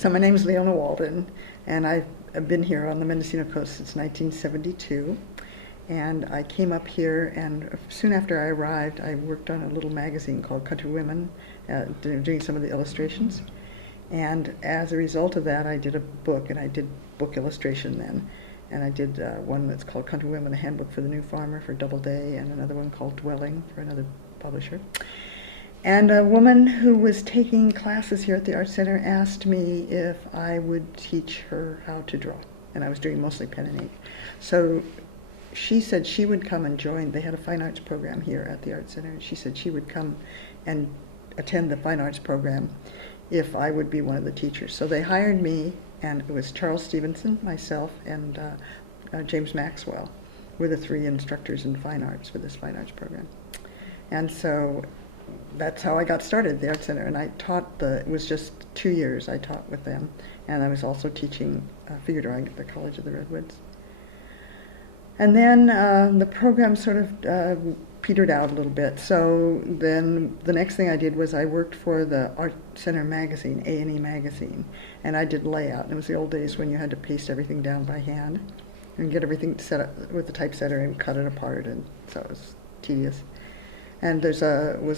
So my name is Leona Walden, and I've been here on the Mendocino coast since 1972. And I came up here, and soon after I arrived, I worked on a little magazine called Country Women, doing some of the illustrations. And as a result of that, I did a book, and I did book illustration then. And I did one that's called Country Women, a Handbook for the New Farmer for Doubleday, and another one called Dwelling for another publisher. And a woman who was taking classes here at the Art Center asked me if I would teach her how to draw. And I was doing mostly pen and ink. So she said she would come and join. They had a fine arts program here at the Art Center, and she said she would come and attend the fine arts program if I would be one of the teachers. So they hired me, and it was Charles Stevenson, myself, and James Maxwell were the three instructors in fine arts for this fine arts program. And so that's how I got started at the Art Center, and I taught it was just 2 years I taught with them, and I was also teaching figure drawing at the College of the Redwoods. And then the program sort of petered out a little bit, so then the next thing I did was I worked for the Art Center magazine, A&E magazine, and I did layout, and it was the old days when you had to paste everything down by hand and get everything set up with the typesetter and cut it apart, and so it was tedious. And was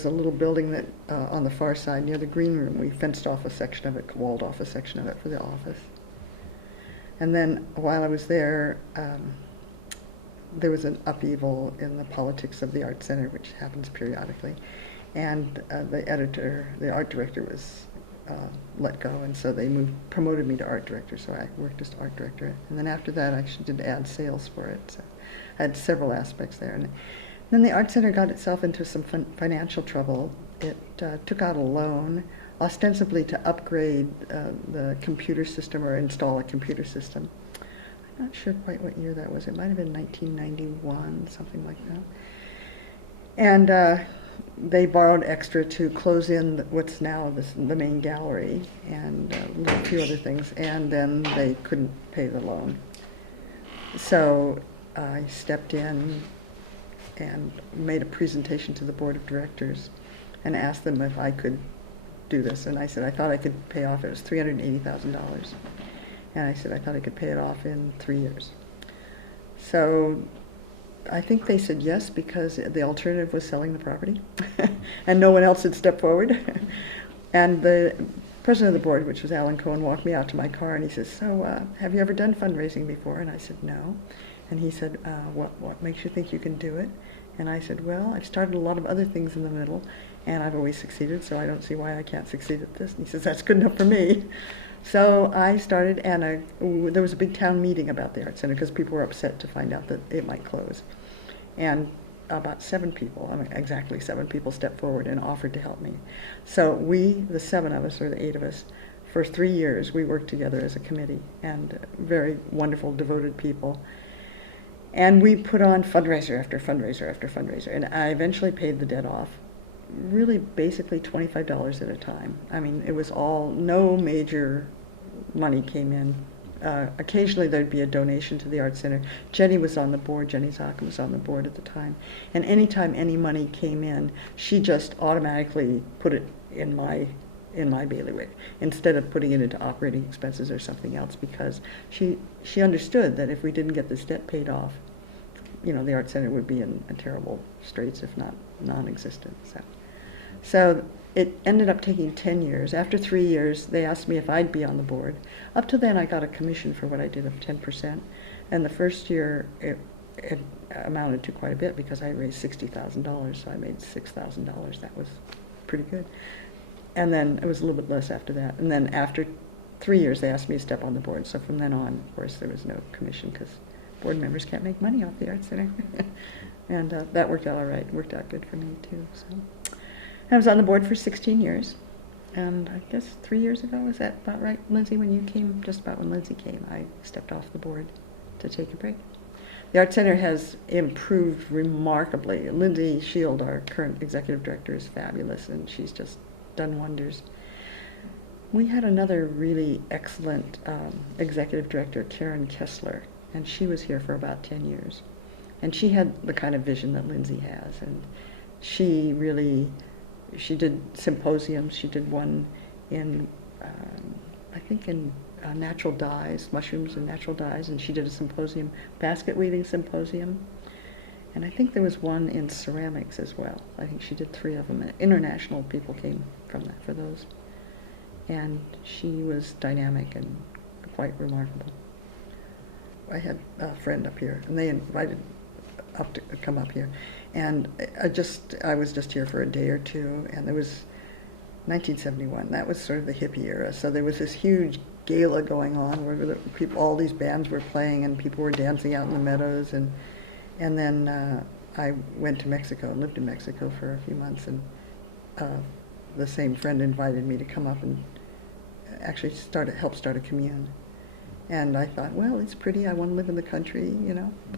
a little building that on the far side near the green room. We fenced off a section of it, walled off a section of it for the office. And then while I was there was an upheaval in the politics of the Art Center, which happens periodically. And the art director was let go, and so they promoted me to art director, so I worked as art director. And then after that, I actually did ad sales for it. So I had several aspects there. And then the Art Center got itself into some financial trouble. It took out a loan, ostensibly to upgrade the computer system or install a computer system. I'm not sure quite what year that was. It might have been 1991, something like that. And they borrowed extra to close in what's now the main gallery and a few other things, and then they couldn't pay the loan. So I stepped in and made a presentation to the board of directors and asked them if I could do this. And I said I thought I could pay off, it was $380,000. And I said I thought I could pay it off in 3 years. So I think they said yes, because the alternative was selling the property and no one else had stepped forward. And the president of the board, which was Alan Cohen, walked me out to my car and he says, so have you ever done fundraising before? And I said, no. And he said, what makes you think you can do it? And I said, well, I've started a lot of other things in the middle, and I've always succeeded, so I don't see why I can't succeed at this. And he says, that's good enough for me. So I started, and there was a big town meeting about the Art Center because people were upset to find out that it might close. And about 7 people, exactly 7 people stepped forward and offered to help me. So the 7 of us, or the 8 of us, for 3 years, we worked together as a committee, and very wonderful, devoted people. And we put on fundraiser after fundraiser after fundraiser, and I eventually paid the debt off, really basically $25 at a time. I mean, it was no major money came in. Occasionally there'd be a donation to the Art Center. Jenny was on the board, Jenny Zaka was on the board at the time, and anytime any money came in, she just automatically put it in my bailiwick instead of putting it into operating expenses or something else, because she understood that if we didn't get this debt paid off, the Art Center would be in terrible straits, if not non-existent. So it ended up taking 10 years. After 3 years, they asked me if I'd be on the board. Up to then, I got a commission for what I did of 10%, and the first year it amounted to quite a bit because I raised $60,000, so I made $6,000. That was pretty good. And then it was a little bit less after that. And then after 3 years, they asked me to step on the board. So from then on, of course, there was no commission because board members can't make money off the Art Center. And that worked out all right. It worked out good for me, too. So I was on the board for 16 years. And I guess 3 years ago, is that about right, Lindsay, when you came? Just about when Lindsay came, I stepped off the board to take a break. The Art Center has improved remarkably. Lindsay Shield, our current executive director, is fabulous, and she's just done wonders. We had another really excellent executive director, Karen Kessler, and she was here for about 10 years. And she had the kind of vision that Lindsay has, and she did symposiums. She did one in I think in natural dyes, mushrooms and natural dyes, and she did a symposium, basket weaving symposium. And I think there was one in ceramics as well. I think she did 3 of them. International people came from that for those. And she was dynamic and quite remarkable. I had a friend up here, and they invited up to come up here. And I was just here for a day or two, and there was 1971. That was sort of the hippie era. So there was this huge gala going on where all these bands were playing and people were dancing out in the meadows. And then I went to Mexico and lived in Mexico for a few months. And the same friend invited me to come up and actually help start a commune. And I thought, well, it's pretty. I want to live in the country.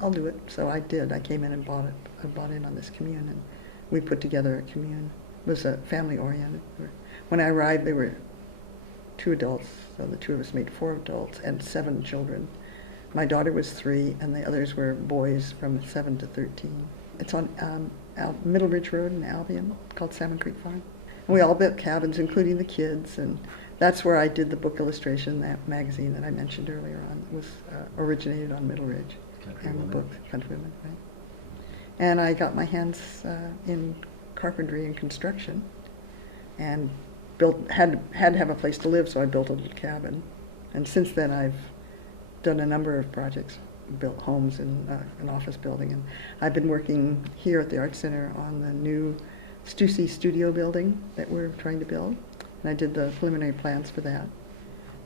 I'll do it. So I did. I came in and bought it. I bought in on this commune, and we put together a commune. It was family-oriented. When I arrived, there were 2 adults, so the 2 of us made 4 adults and 7 children. My daughter was 3, and the others were boys from 7 to 13. It's on Middle Ridge Road in Albion, called Salmon Creek Farm. And we all built cabins, including the kids, and that's where I did the book illustration, that magazine that I mentioned earlier on. It was originated on Middle Ridge. And the book, Countrywomen, right? And I got my hands in carpentry and construction, and had to have a place to live, so I built a little cabin. And since then, I've done a number of projects, built homes and an office building. And I've been working here at the Art Center on the new Stussy studio building that we're trying to build. And I did the preliminary plans for that.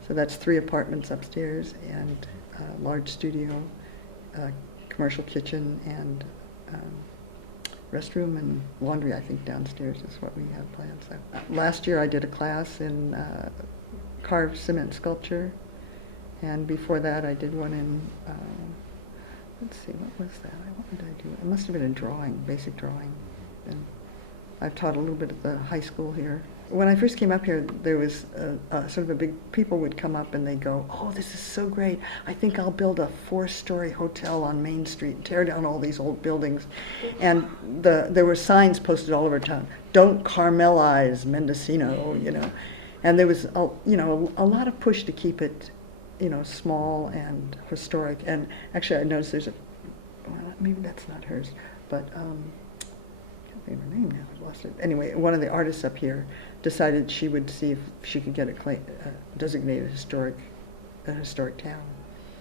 So that's 3 apartments upstairs and a large studio, commercial kitchen, and restroom and laundry, I think, downstairs is what we have planned. So, last year I did a class in carved cement sculpture, and before that I did one in, let's see, what was that? What did I do? It must have been a drawing, basic drawing. And I've taught a little bit at the high school here. When I first came up here, there was sort of a big, people would come up and they'd go, oh, this is so great. I think I'll build a 4-story hotel on Main Street and tear down all these old buildings. And there were signs posted all over town, don't Carmelize Mendocino, And there was, a lot of push to keep it, small and historic. And actually I noticed maybe that's not hers, but her name now, I've lost it. Anyway, one of the artists up here decided she would see if she could get a designated historic town.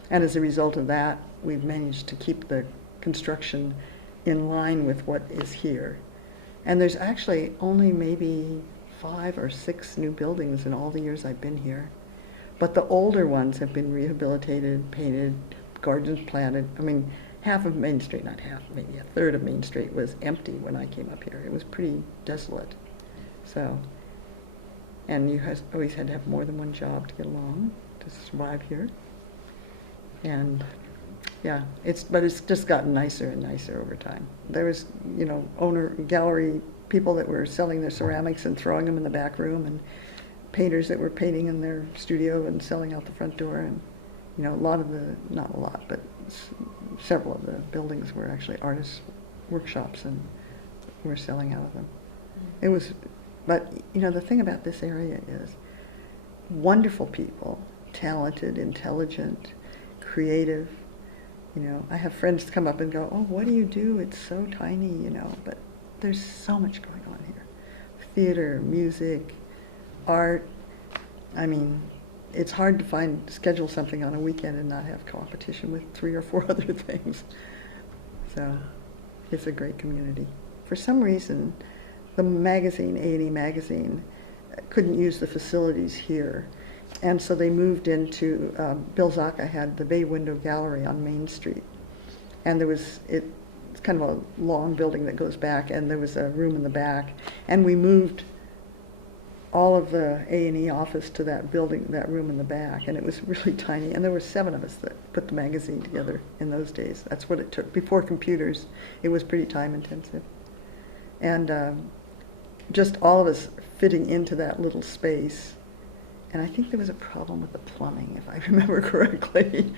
And as a result of that, we've managed to keep the construction in line with what is here. And there's actually only maybe 5 or 6 new buildings in all the years I've been here. But the older ones have been rehabilitated, painted, gardens planted. I mean, half of Main Street, not half, maybe a third of Main Street was empty when I came up here. It was pretty desolate. So, and you always had to have more than one job to get along, to survive here. And yeah, but it's just gotten nicer and nicer over time. There was, gallery people that were selling their ceramics and throwing them in the back room, and painters that were painting in their studio and selling out the front door. And, not a lot, but several of the buildings were actually artists' workshops, and we're selling out of them. It was, but the thing about this area is wonderful people, talented, intelligent, creative. I have friends come up and go, oh, what do you do? It's so tiny, but there's so much going on here. Theater, music, art. I mean, it's hard to schedule something on a weekend and not have competition with 3 or 4 other things. So it's a great community. For some reason, the magazine, A&E magazine, couldn't use the facilities here. And so they moved into, Bill Zaka had the Bay Window Gallery on Main Street. And it's kind of a long building that goes back, and there was a room in the back. And we moved all of the A&E office to that building, that room in the back, and it was really tiny. And there were 7 of us that put the magazine together in those days. That's what it took. Before computers, it was pretty time intensive. And just all of us fitting into that little space. And I think there was a problem with the plumbing, if I remember correctly.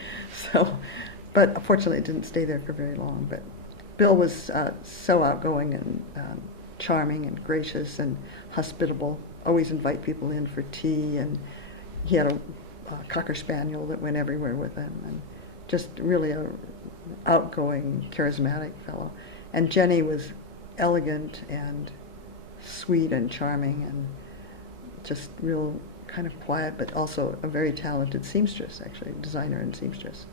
But fortunately it didn't stay there for very long. But Bill was so outgoing and charming and gracious and hospitable. Always invite people in for tea, and he had a Cocker Spaniel that went everywhere with him, and just really a outgoing, charismatic fellow. And Jenny was elegant and sweet and charming and just real kind of quiet, but also a very talented seamstress, actually, designer and seamstress.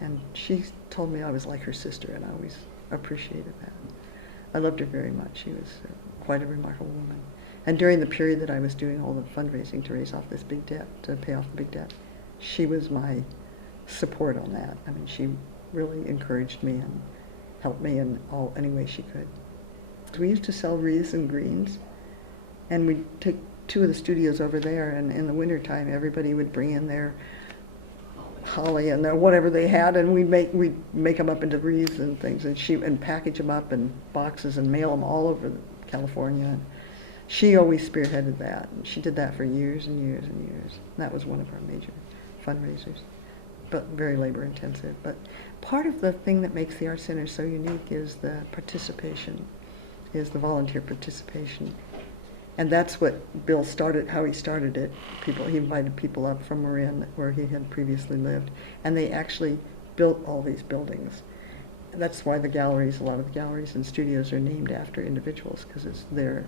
And she told me I was like her sister, and I always appreciated that. I loved her very much. She was quite a remarkable woman. And during the period that I was doing all the fundraising to raise off this big debt, to pay off the big debt, she was my support on that. I mean, she really encouraged me and helped me in any way she could. We used to sell wreaths and greens, and we'd take two of the studios over there, and in the wintertime everybody would bring in their holly and their whatever they had, and we'd make them up into wreaths and things, and package them up in boxes and mail them all over California. She always spearheaded that, and she did that for years and years and years. And that was one of our major fundraisers, but very labor intensive. But part of the thing that makes the Art Center so unique is the participation, is the volunteer participation. And that's what Bill started, how he started it. He invited people up from Marin, where he had previously lived, and they actually built all these buildings. And that's why a lot of the galleries and studios are named after individuals, because it's their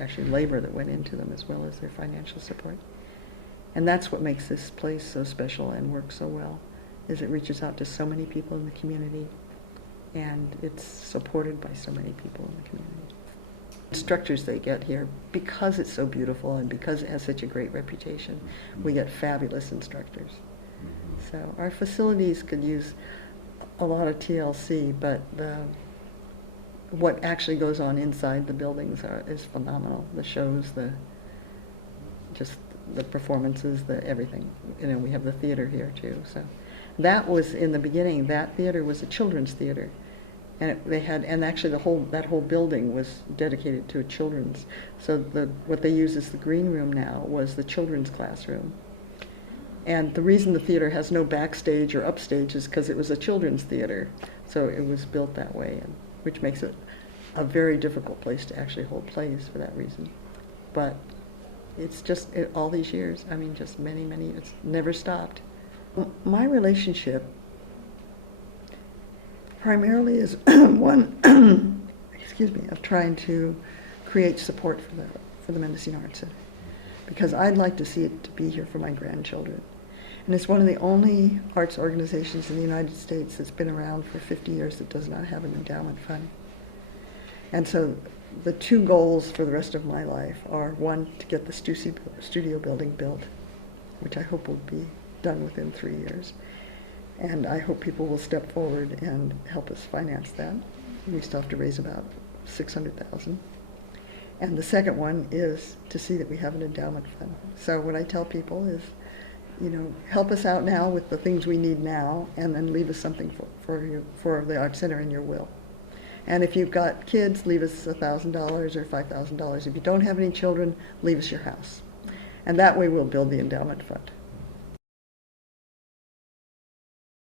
actually labor that went into them as well as their financial support. And that's what makes this place so special and work so well, is it reaches out to so many people in the community, and it's supported by so many people in the community. Instructors they get here, because it's so beautiful and because it has such a great reputation, we get fabulous instructors. So our facilities could use a lot of TLC, but what actually goes on inside the buildings is phenomenal. The shows, the performances, everything. We have the theater here too. So that was, in the beginning, that theater was a children's theater. And actually that whole building was dedicated to a children's. So what they use as the green room now was the children's classroom. And the reason the theater has no backstage or upstage is because it was a children's theater. So it was built that way, which makes it a very difficult place to actually hold plays for that reason. But it's just all these years, I mean, just many, it's never stopped. My relationship primarily is one, of trying to create support for the Mendocino Arts Center, because I'd like to see it to be here for my grandchildren. And it's one of the only arts organizations in the United States that's been around for 50 years that does not have an endowment fund. And so the two goals for the rest of my life are, one, to get the studio building built, which I hope will be done within 3 years. And I hope people will step forward and help us finance that. We still have to raise about $600,000. And the second one is to see that we have an endowment fund. So what I tell people is, help us out now with the things we need now, and then leave us something for the Art Center in your will. And if you've got kids, leave us $1,000 or $5,000. If you don't have any children, leave us your house. And that way we'll build the endowment fund.